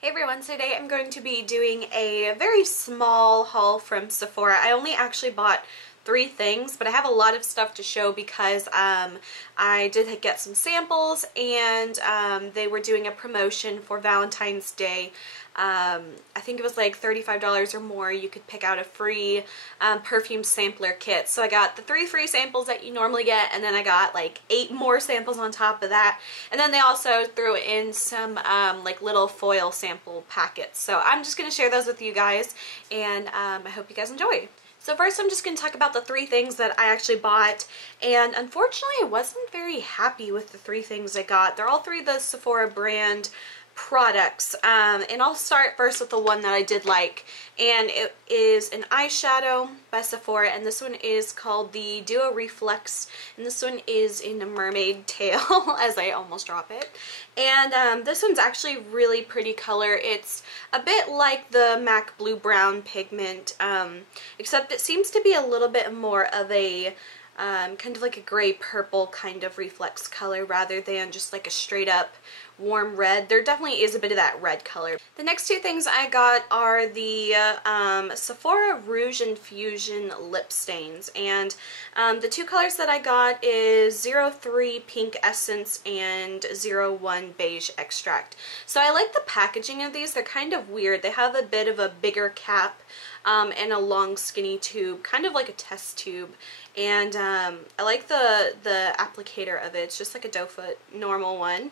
Hey everyone, so today I'm going to be doing a very small haul from Sephora. I only actually bought 3 things, but I have a lot of stuff to show because I did get some samples and they were doing a promotion for Valentine's Day. I think it was like $35 or more. You could pick out a free perfume sampler kit. So I got the 3 free samples that you normally get, and then I got like 8 more samples on top of that. And then they also threw in some like little foil sample packets. So I'm just going to share those with you guys, and I hope you guys enjoy. So first I'm just going to talk about the 3 things that I actually bought, and unfortunately I wasn't very happy with the 3 things I got. They're all 3 the Sephora brand products, and I'll start first with the one that I did like, and it is an eyeshadow by Sephora, and this one is called the Duo Reflex, and this one is in a mermaid tail as I almost drop it. And this one's actually really pretty color. It's a bit like the MAC Blue Brown pigment, except it seems to be a little bit more of a kind of like a gray purple kind of reflex color rather than just like a straight up warm red. There definitely is a bit of that red color. The next 2 things I got are the Sephora Rouge Infusion lip stains, and the 2 colors that I got is 03 Pink Essence and 01 Beige Extract. So I like the packaging of these. They're kind of weird. They have a bit of a bigger cap and a long skinny tube, kind of like a test tube, and I like the applicator of it. It's just like a doe foot normal one.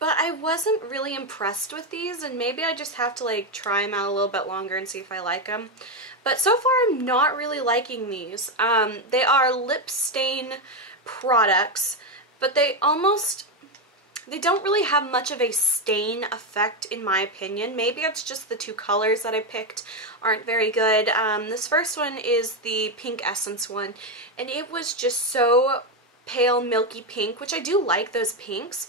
But I wasn't really impressed with these, and maybe I just have to like try them out a little bit longer and see if I like them. But so far I'm not really liking these. They are lip stain products, but they don't really have much of a stain effect in my opinion. Maybe it's just the 2 colors that I picked aren't very good. This first one is the Pink Essence one, and it was just so pale milky pink, which I do like those pinks,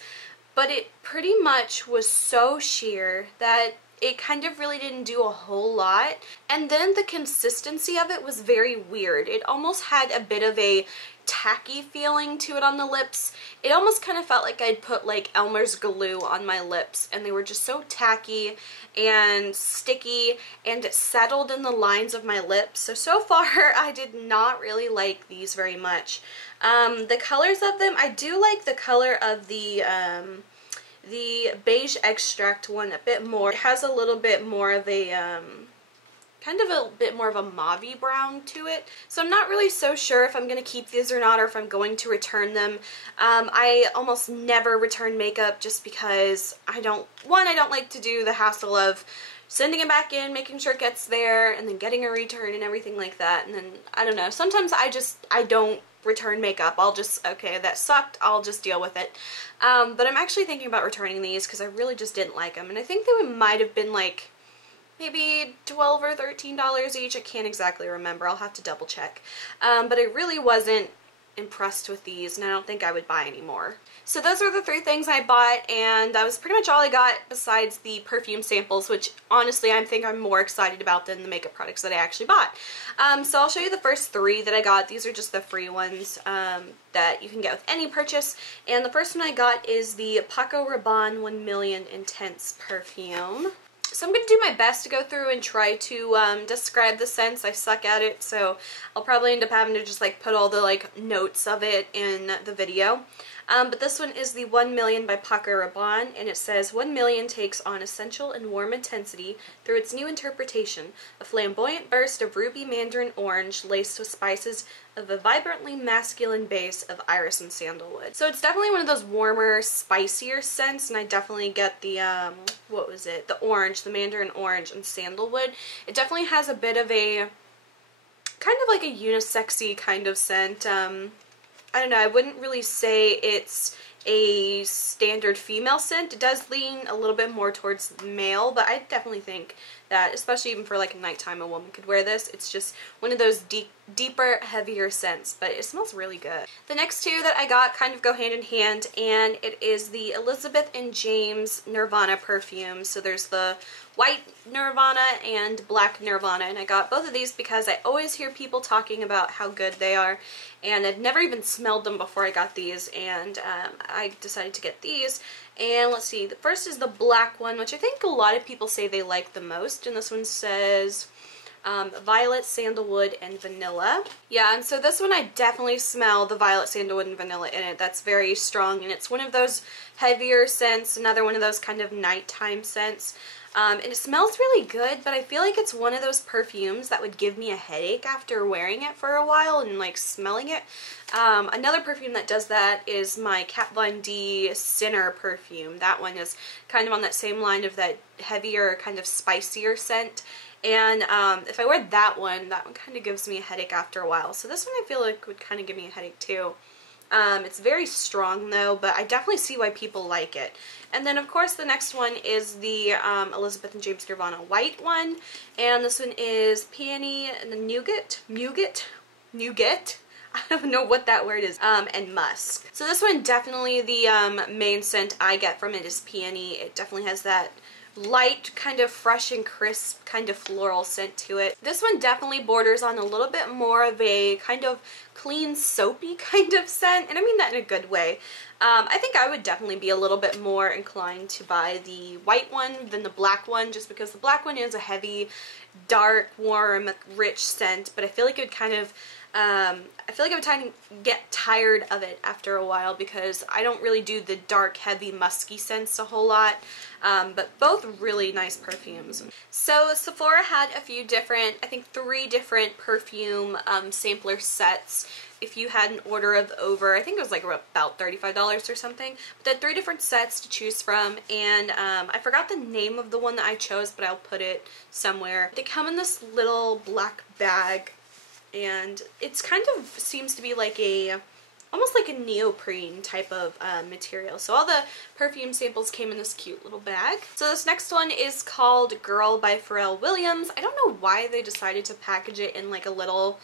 but it pretty much was so sheer that it kind of really didn't do a whole lot. And then the consistency of it was very weird. It almost had a bit of a tacky feeling to it on the lips. It almost kind of felt like I'd put like Elmer's glue on my lips, and they were just so tacky and sticky, and it settled in the lines of my lips. So far I did not really like these very much. The colors of them, I do like the color of the Beige Extract one a bit more. It has a little bit more of a kind of a bit more of a mauve-y brown to it. So I'm not really so sure if I'm going to keep these or not, or if I'm going to return them. I almost never return makeup just because I don't like to do the hassle of sending it back in, making sure it gets there, and then getting a return and everything like that. And then, I don't know, sometimes I don't return makeup. I'll just, okay, that sucked, I'll just deal with it. But I'm actually thinking about returning these because I really just didn't like them. And I think they might have been like maybe $12 or $13 each. I can't exactly remember. I'll have to double check. But I really wasn't impressed with these, and I don't think I would buy any more. So those are the 3 things I bought, and that was pretty much all I got besides the perfume samples, which honestly I think I'm more excited about than the makeup products that I actually bought. So I'll show you the first 3 that I got. These are just the free ones that you can get with any purchase. And the first one I got is the Paco Rabanne 1 Million Intense Perfume. So I'm going to do my best to go through and try to describe the scents. I suck at it, so I'll probably end up having to just like put all the like notes of it in the video. But this one is the 1 Million by Paco Rabanne, and it says, 1 Million takes on essential and warm intensity through its new interpretation, a flamboyant burst of ruby mandarin orange laced with spices of a vibrantly masculine base of iris and sandalwood. So it's definitely one of those warmer, spicier scents, and I definitely get the, what was it, the orange, the mandarin orange and sandalwood. It definitely has a bit of a, kind of like a unisexy kind of scent. I don't know, I wouldn't really say it's a standard female scent. It does lean a little bit more towards male, but I definitely think that, especially even for like a nighttime, a woman could wear this. It's just one of those deeper, heavier scents, but it smells really good. The next 2 that I got kind of go hand in hand, and it is the Elizabeth and James Nirvana perfume. So there's the white Nirvana and black Nirvana, and I got both of these because I always hear people talking about how good they are, and I've never even smelled them before I got these, and I decided to get these. And let's see, the first is the black one, which I think a lot of people say they like the most, and this one says violet, sandalwood, and vanilla. Yeah, and so this one I definitely smell the violet, sandalwood, and vanilla in it. That's very strong, and it's one of those heavier scents, another one of those kind of nighttime scents. And it smells really good, but I feel like it's one of those perfumes that would give me a headache after wearing it for a while and like smelling it. Another perfume that does that is my Kat Von D Sinner perfume. That one is kind of on that same line of that heavier, kind of spicier scent. And if I wear that one kind of gives me a headache after a while. So this one I feel like would kind of give me a headache too. It's very strong though, but I definitely see why people like it. And then of course the next one is the Elizabeth and James Nirvana white one. And this one is Peony and the Nougat? I don't know what that word is, and musk. So this one, definitely the main scent I get from it is peony. It definitely has that light, kind of fresh and crisp, kind of floral scent to it. This one definitely borders on a little bit more of a kind of clean, soapy kind of scent, and I mean that in a good way. I think I would definitely be a little bit more inclined to buy the white one than the black one, just because the black one is a heavy, dark, warm, rich scent, but I feel like it would kind of I feel like I would get tired of it after a while, because I don't really do the dark, heavy, musky scents a whole lot, but both really nice perfumes. So Sephora had a few different, I think 3 different perfume sampler sets. If you had an order of over, I think it was like about $35 or something. But they had 3 different sets to choose from, and I forgot the name of the one that I chose, but I'll put it somewhere. They come in this little black bag, and it's kind of seems to be like a, almost like a neoprene type of material. So all the perfume samples came in this cute little bag. So this next one is called Girl by Pharrell Williams. I don't know why they decided to package it in like a little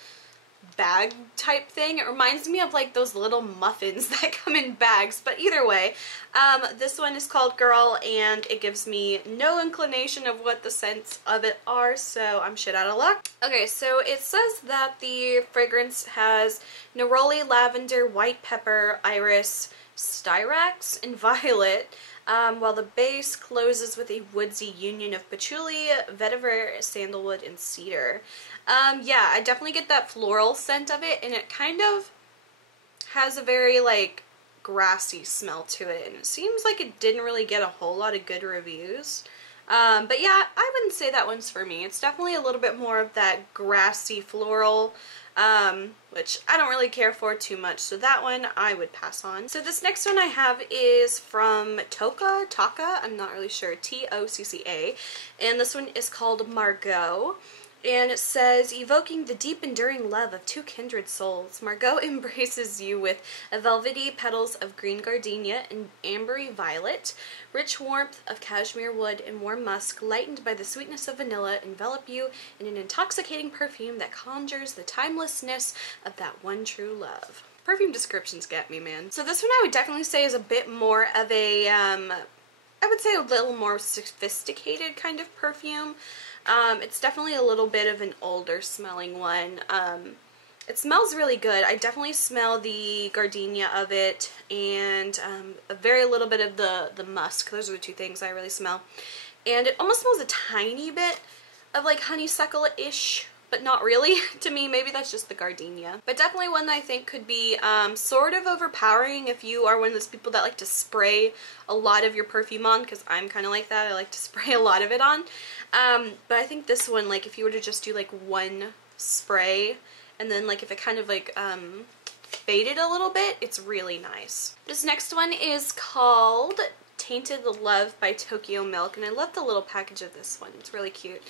bag type thing. It reminds me of like those little muffins that come in bags, but either way, this one is called Girl, and it gives me no inclination of what the scents of it are, so I'm shit out of luck. Okay, so it says that the fragrance has neroli, lavender, white pepper, iris, styrax, and violet, while the base closes with a woodsy union of patchouli, vetiver, sandalwood, and cedar. Yeah, I definitely get that floral scent of it, and it kind of has a very, like, grassy smell to it, and it seems like it didn't really get a whole lot of good reviews. But yeah, I wouldn't say that one's for me. It's definitely a little bit more of that grassy floral, which I don't really care for too much, so that one I would pass on. So this next one I have is from Tocca, I'm not really sure, T-O-C-C-A, and this one is called Margaux. And it says, evoking the deep enduring love of 2 kindred souls, Margaux embraces you with velvety petals of green gardenia and ambery violet. Rich warmth of cashmere wood and warm musk, lightened by the sweetness of vanilla, envelop you in an intoxicating perfume that conjures the timelessness of that one true love. Perfume descriptions get me, man. So this one I would definitely say is a bit more of a, I would say a little more sophisticated kind of perfume. It's definitely a little bit of an older smelling one. It smells really good. I definitely smell the gardenia of it, and a very little bit of the musk. Those are the 2 things I really smell. And it almost smells a tiny bit of like honeysuckle-ish, but not really to me. Maybe that's just the gardenia. But definitely one that I think could be sort of overpowering if you are one of those people that like to spray a lot of your perfume on, because I'm kind of like that. I like to spray a lot of it on. But I think this one, like if you were to just do like one spray, and then like if it kind of like faded a little bit, it's really nice. This next one is called Tainted Love by TokyoMilk, and I love the little package of this one. It's really cute.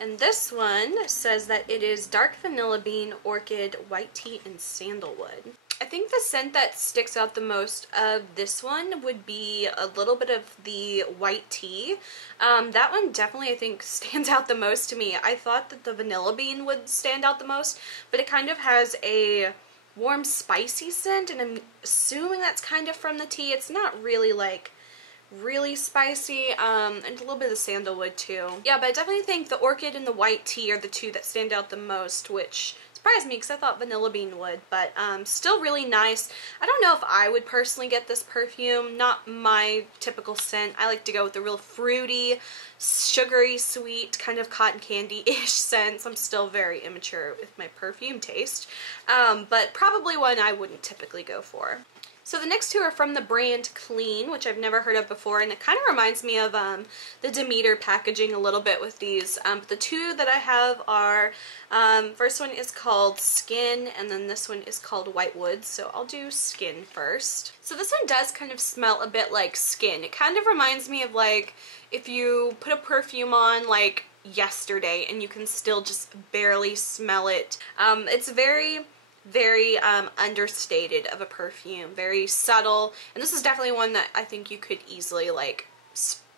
And this one says that it is dark vanilla bean, orchid, white tea, and sandalwood. I think the scent that sticks out the most of this one would be a little bit of the white tea. That one definitely I think stands out the most to me. I thought that the vanilla bean would stand out the most, but it kind of has a warm spicy scent, and I'm assuming that's kind of from the tea. It's not really like really spicy, and a little bit of the sandalwood too. Yeah, but I definitely think the orchid and the white tea are the 2 that stand out the most, which is surprised me because I thought Vanilla Bean would, but still really nice. I don't know if I would personally get this perfume. Not my typical scent. I like to go with the real fruity, sugary, sweet, kind of cotton candy-ish scents. I'm still very immature with my perfume taste, but probably one I wouldn't typically go for. So the next two are from the brand Clean, which I've never heard of before, and it kind of reminds me of the Demeter packaging a little bit with these. But the two that I have are, first one is called Skin, and then this one is called White Woods, so I'll do Skin first. So this one does kind of smell a bit like skin. It kind of reminds me of like if you put a perfume on like yesterday and you can still just barely smell it. It's very understated of a perfume, very subtle, and this is definitely one that I think you could easily like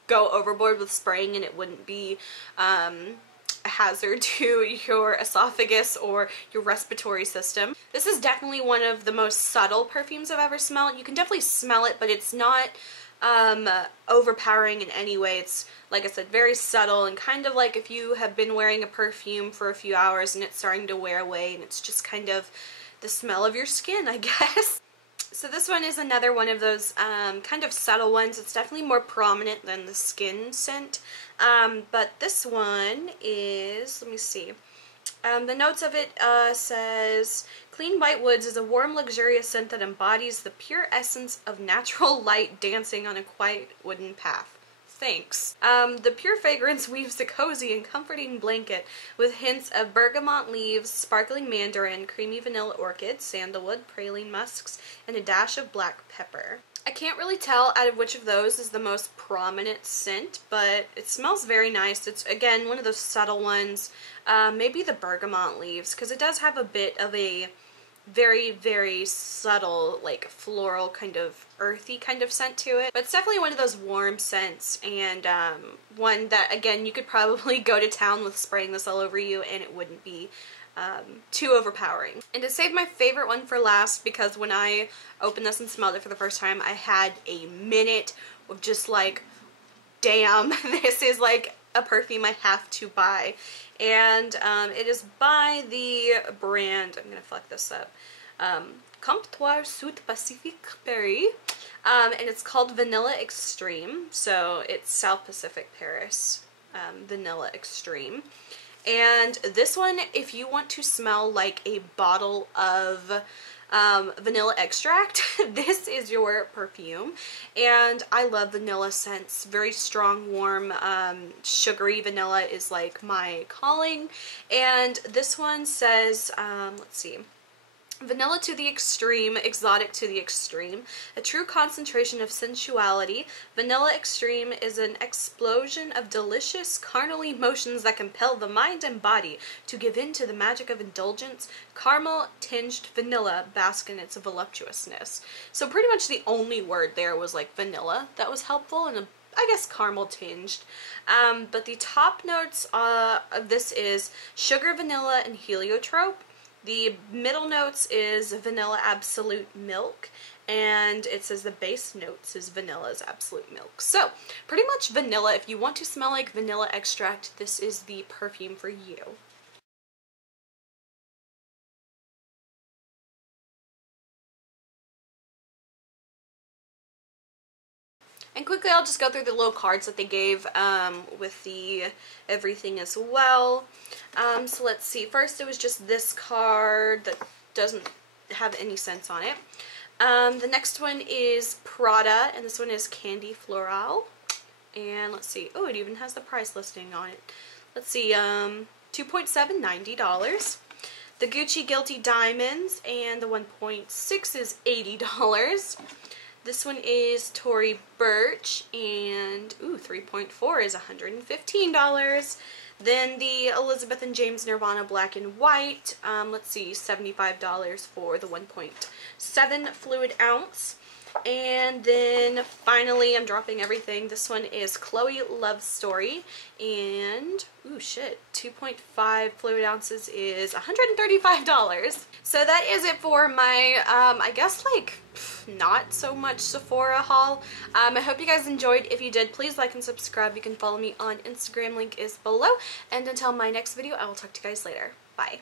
go overboard with spraying and it wouldn't be a hazard to your esophagus or your respiratory system. This is definitely one of the most subtle perfumes I've ever smelled. You can definitely smell it, but it's not overpowering in any way. It's, like I said, very subtle, and kind of like if you have been wearing a perfume for a few hours and it's starting to wear away and it's just kind of the smell of your skin, I guess. So this one is another one of those kind of subtle ones. It's definitely more prominent than the Skin scent, but this one is, let me see, the notes of it says, Clean White Woods is a warm, luxurious scent that embodies the pure essence of natural light dancing on a quiet wooden path. Thanks. The pure fragrance weaves a cozy and comforting blanket with hints of bergamot leaves, sparkling mandarin, creamy vanilla orchid, sandalwood, praline musks, and a dash of black pepper. I can't really tell out of which of those is the most prominent scent, but it smells very nice. It's, again, one of those subtle ones. Maybe the bergamot leaves, because it does have a bit of a very subtle, like floral, kind of earthy kind of scent to it, but it's definitely one of those warm scents, and one that, again, you could probably go to town with spraying this all over you and it wouldn't be too overpowering. And to save my favorite one for last, because when I opened this and smelled it for the first time, I had a minute of just like, damn, this is like a perfume I have to buy. And it is by the brand, I'm gonna fuck this up, Comptoir Sud Pacifique Paris, and it's called Vanilla Extreme, so it's South Pacific Paris, Vanilla Extreme. And this one, if you want to smell like a bottle of vanilla extract, this is your perfume. And I love vanilla scents. Very strong, warm, sugary vanilla is like my calling. And this one says, let's see, vanilla to the extreme, exotic to the extreme, a true concentration of sensuality. Vanilla Extreme is an explosion of delicious carnal emotions that compel the mind and body to give in to the magic of indulgence. Caramel tinged vanilla bask in its voluptuousness. So pretty much the only word there was like vanilla that was helpful, and I guess caramel tinged. But the top notes of this is sugar, vanilla, and heliotrope. The middle notes is vanilla absolute milk, and it says the base notes is vanilla's absolute milk. So pretty much vanilla. If you want to smell like vanilla extract, this is the perfume for you. And quickly, I'll just go through the little cards that they gave with the everything as well. So let's see. First, it was just this card that doesn't have any scents on it. The next one is Prada, and this one is Candy Floral. And let's see. Oh, it even has the price listing on it. Let's see. 2.7, $90. The Gucci Guilty Diamonds, and the 1.6 is $80. This one is Tory Burch, and ooh, 3.4 is $115. Then the Elizabeth and James Nirvana Black and White, let's see, $75 for the 1.7 fluid ounce. And then finally, I'm dropping everything. This one is Chloe Love Story, and ooh shit, 2.5 fluid ounces is $135. So that is it for my, I guess like not so much Sephora haul. I hope you guys enjoyed. If you did, please like and subscribe. You can follow me on Instagram, link is below. And until my next video, I will talk to you guys later. Bye.